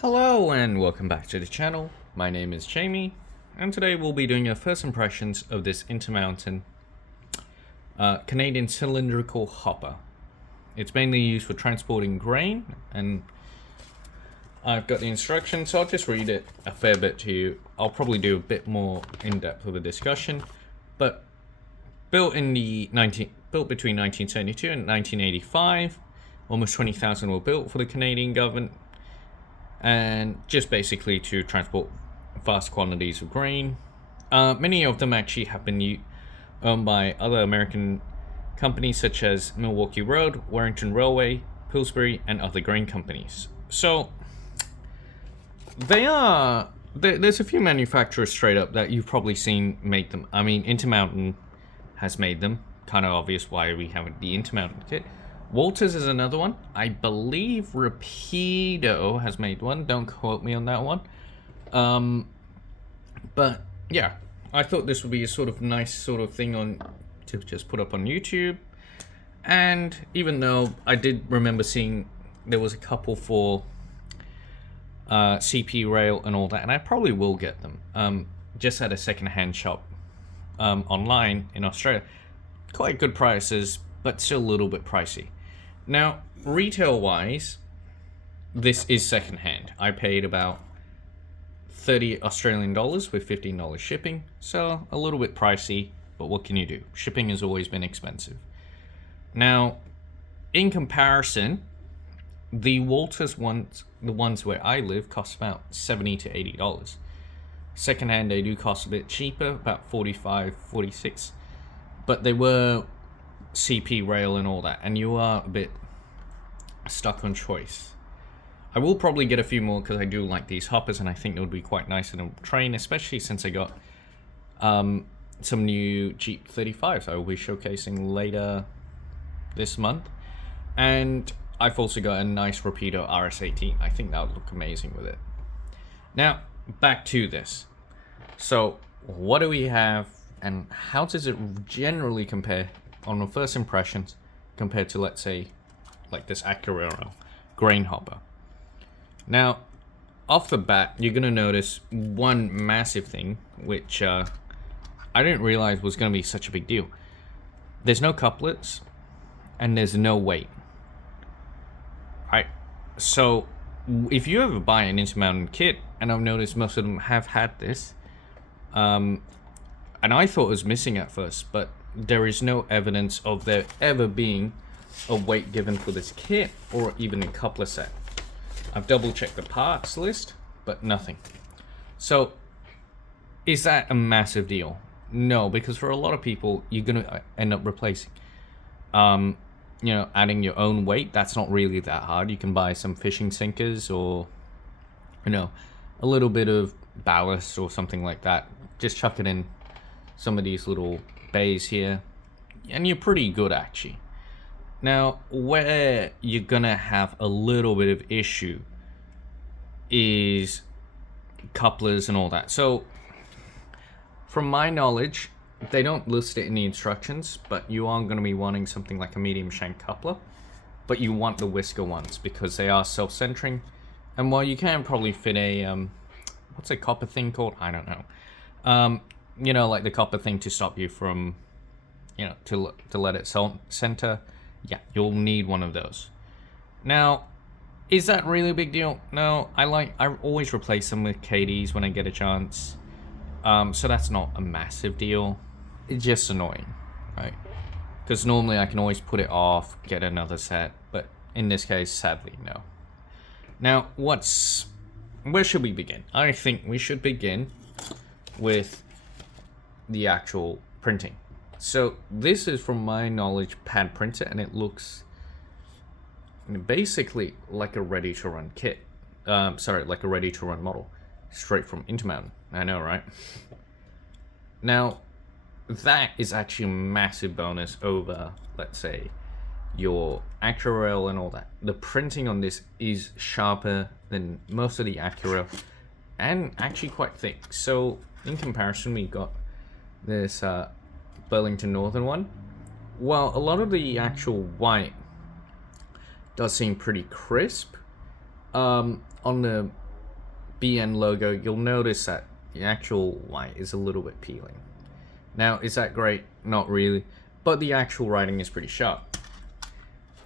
Hello and welcome back to the channel. My name is Jamie, and today we'll be doing our first impressions of this Intermountain Canadian cylindrical hopper. It's mainly used for transporting grain, and I've got the instructions, so I'll just read it a fair bit to you. I'll probably do a bit more in-depth of a discussion, but built between 1972 and 1985, almost 20,000 were built for the Canadian government, and just basically to transport vast quantities of grain. Many of them actually have been owned by other American companies such as Milwaukee Road, Warrington Railway, Pillsbury, and other grain companies. So there's a few manufacturers straight up that you've probably seen make them. I mean, Intermountain has made them. Kind of obvious why we have the Intermountain kit. Walters is another one. I believe Rapido has made one. Don't quote me on that one. But yeah, I thought this would be a sort of nice sort of thing to just put up on YouTube. And even though I did remember seeing there was a couple for CP rail and all that, and I probably will get them. Just at a second-hand shop online in Australia. Quite good prices, but still a little bit pricey. Now, retail-wise, this is second-hand. I paid about 30 Australian dollars with $15 shipping, so a little bit pricey, but what can you do? Shipping has always been expensive. Now, in comparison, the Walters ones, the ones where I live, cost about $70 to $80. Second-hand, they do cost a bit cheaper, about $45, $46, but they were CP rail and all that, and you are a bit stuck on choice. I will probably get a few more because I do like these hoppers, and I think they would be quite nice in a train, especially since I got some new Jeep 35s I will be showcasing later this month. And I've also got a nice Rapido RS18. I think that would look amazing with it. Now, back to this. So, what do we have, and how does it generally compare on the first impressions compared to, let's say, like this Acura grain hopper? Now, off the bat, you're going to notice one massive thing, which I didn't realize was going to be such a big deal. There's no couplets, and there's no weight. Right? So, if you ever buy an Intermountain kit, and I've noticed most of them have had this, and I thought it was missing at first, but there is no evidence of there ever being a weight given for this kit or even a coupler set. I've double checked the parts list, but nothing. So, is that a massive deal? No, because for a lot of people, you're going to end up replacing. Adding your own weight, that's not really that hard. You can buy some fishing sinkers or, a little bit of ballast or something like that. Just chuck it in some of these little bays here, and you're pretty good actually. Now, where you're gonna have a little bit of issue is couplers and all that. So, from my knowledge, they don't list it in the instructions, but you are gonna be wanting something like a medium shank coupler, but you want the whisker ones because they are self-centering. And while you can probably fit a what's a copper thing called? I don't know. Like the copper thing to stop you from, to let it center. Yeah, you'll need one of those. Now, is that really a big deal? No, I always replace them with KDs when I get a chance. So that's not a massive deal. It's just annoying, right? Because normally I can always put it off, get another set, but in this case, sadly, no. Now, where should we begin? I think we should begin with the actual printing. So this is, from my knowledge, pad printer, and it looks basically like a ready-to-run kit. Like a ready-to-run model, straight from Intermountain. I know, right? Now, that is actually a massive bonus over, let's say, your Acura and all that. The printing on this is sharper than most of the Acura, and actually quite thick. So, in comparison, we got this Burlington Northern one. Well, a lot of the actual white does seem pretty crisp. On the BN logo, you'll notice that the actual white is a little bit peeling. Now, is that great? Not really, but the actual writing is pretty sharp.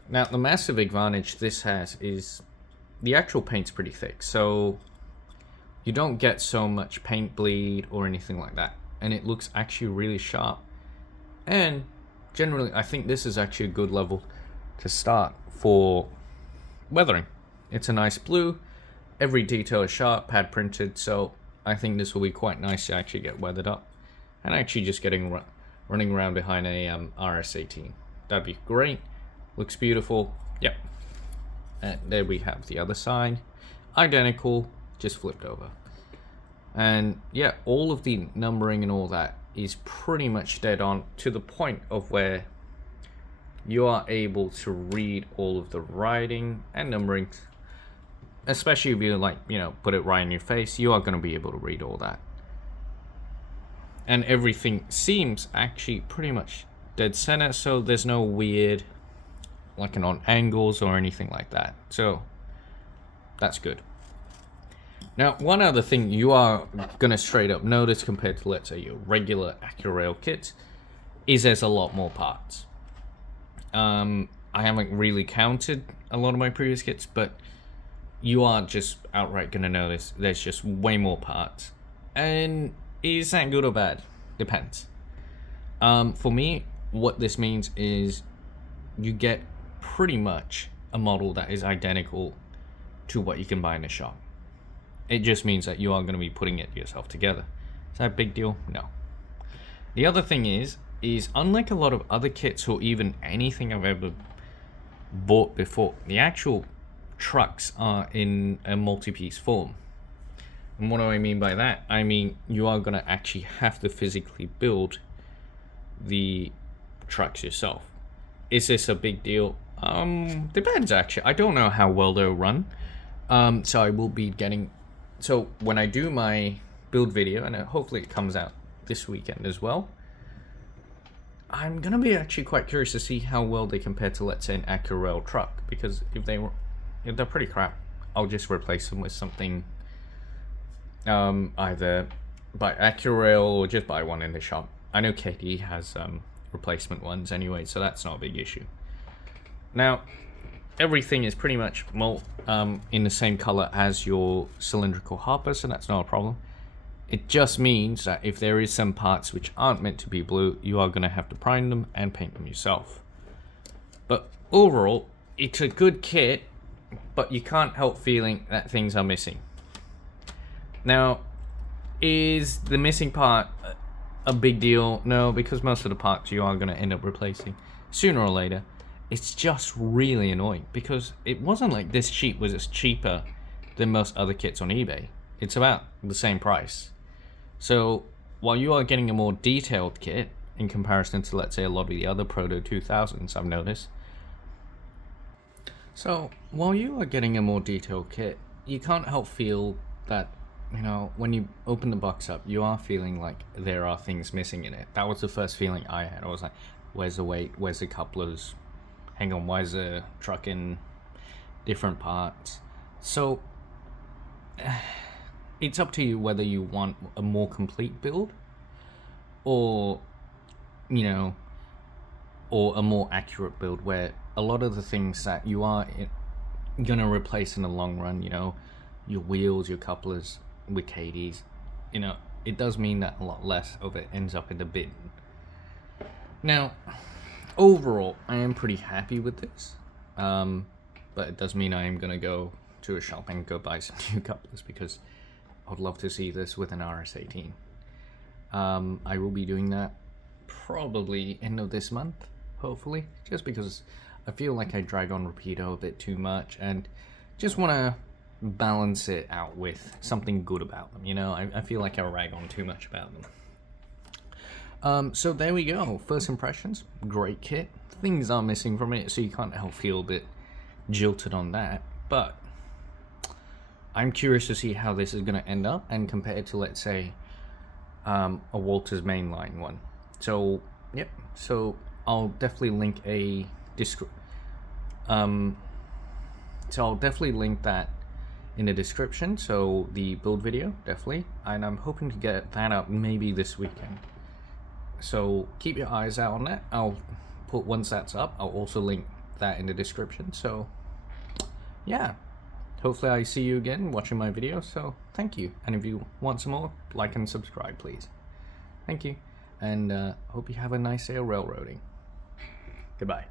Now, the massive advantage this has is the actual paint's pretty thick, so you don't get so much paint bleed or anything like that, and it looks actually really sharp. And generally, I think this is actually a good level to start for weathering. It's a nice blue, every detail is sharp, pad printed, so I think this will be quite nice to actually get weathered up. And actually just running around behind a RS18. That'd be great. Looks beautiful. Yep. And there we have the other side. Identical, just flipped over. And yeah, all of the numbering and all that is pretty much dead on, to the point of where you are able to read all of the writing and numbering. Especially if you, like, you know, put it right in your face, you are going to be able to read all that. And everything seems actually pretty much dead center, so there's no weird, like, on angles or anything like that. So that's good. Now, one other thing you are going to straight up notice compared to, let's say, your regular AccuRail kits is there's a lot more parts. I haven't really counted a lot of my previous kits, but you are just outright going to notice there's just way more parts. And is that good or bad? Depends. For me, what this means is you get pretty much a model that is identical to what you can buy in the shop. It just means that you are going to be putting it yourself together. Is that a big deal? No. The other thing is unlike a lot of other kits or even anything I've ever bought before, the actual trucks are in a multi-piece form. And what do I mean by that? I mean, you are going to actually have to physically build the trucks yourself. Is this a big deal? Depends, actually. I don't know how well they'll run. So I will be getting... So when I do my build video, and hopefully it comes out this weekend as well, I'm going to be actually quite curious to see how well they compare to, let's say, an AccuRail truck. Because if they're pretty crap, I'll just replace them with something... either buy AccuRail or just buy one in the shop. I know KD has replacement ones anyway, so that's not a big issue. Now, everything is pretty much in the same color as your cylindrical hopper, so that's not a problem. It just means that if there is some parts which aren't meant to be blue, you are going to have to prime them and paint them yourself. But overall, it's a good kit, but you can't help feeling that things are missing. Now, is the missing part a big deal? No, because most of the parts you are going to end up replacing sooner or later. It's just really annoying because it wasn't like this sheet was cheaper than most other kits on eBay. It's about the same price. So while you are getting a more detailed kit in comparison to, let's say, a lot of the other Proto 2000s, I've noticed. So while you are getting a more detailed kit, you can't help feel that, you know, when you open the box up, you are feeling like there are things missing in it. That was the first feeling I had. I was like, where's the weight? Where's the couplers? Hang on, why is the truck in different parts? So it's up to you whether you want a more complete build or, you know, or a more accurate build where a lot of the things that you are going to replace in the long run, you know, your wheels, your couplers with KDs, you know, it does mean that a lot less of it ends up in the bin. Now, overall, I am pretty happy with this, but it does mean I am going to go to a shop and go buy some new couplers because I would love to see this with an RS18. I will be doing that probably end of this month, hopefully, just because I feel like I drag on Rapido a bit too much and just want to balance it out with something good about them, you know. I feel like I rag on too much about them. So there we go, first impressions, great kit. Things are missing from it, so you can't help feel a bit jilted on that, but I'm curious to see how this is going to end up and compare to, let's say, a Walters mainline one. So yep, so I'll definitely link a so I'll definitely link that in the description, so the build video, definitely, and I'm hoping to get that up maybe this weekend. So keep your eyes out on that. I'll put, once that's up, I'll also link that in the description. So yeah, hopefully I see you again watching my video, so thank you. And if you want some more, like and subscribe, please. Thank you, and hope you have a nice day of railroading. Goodbye.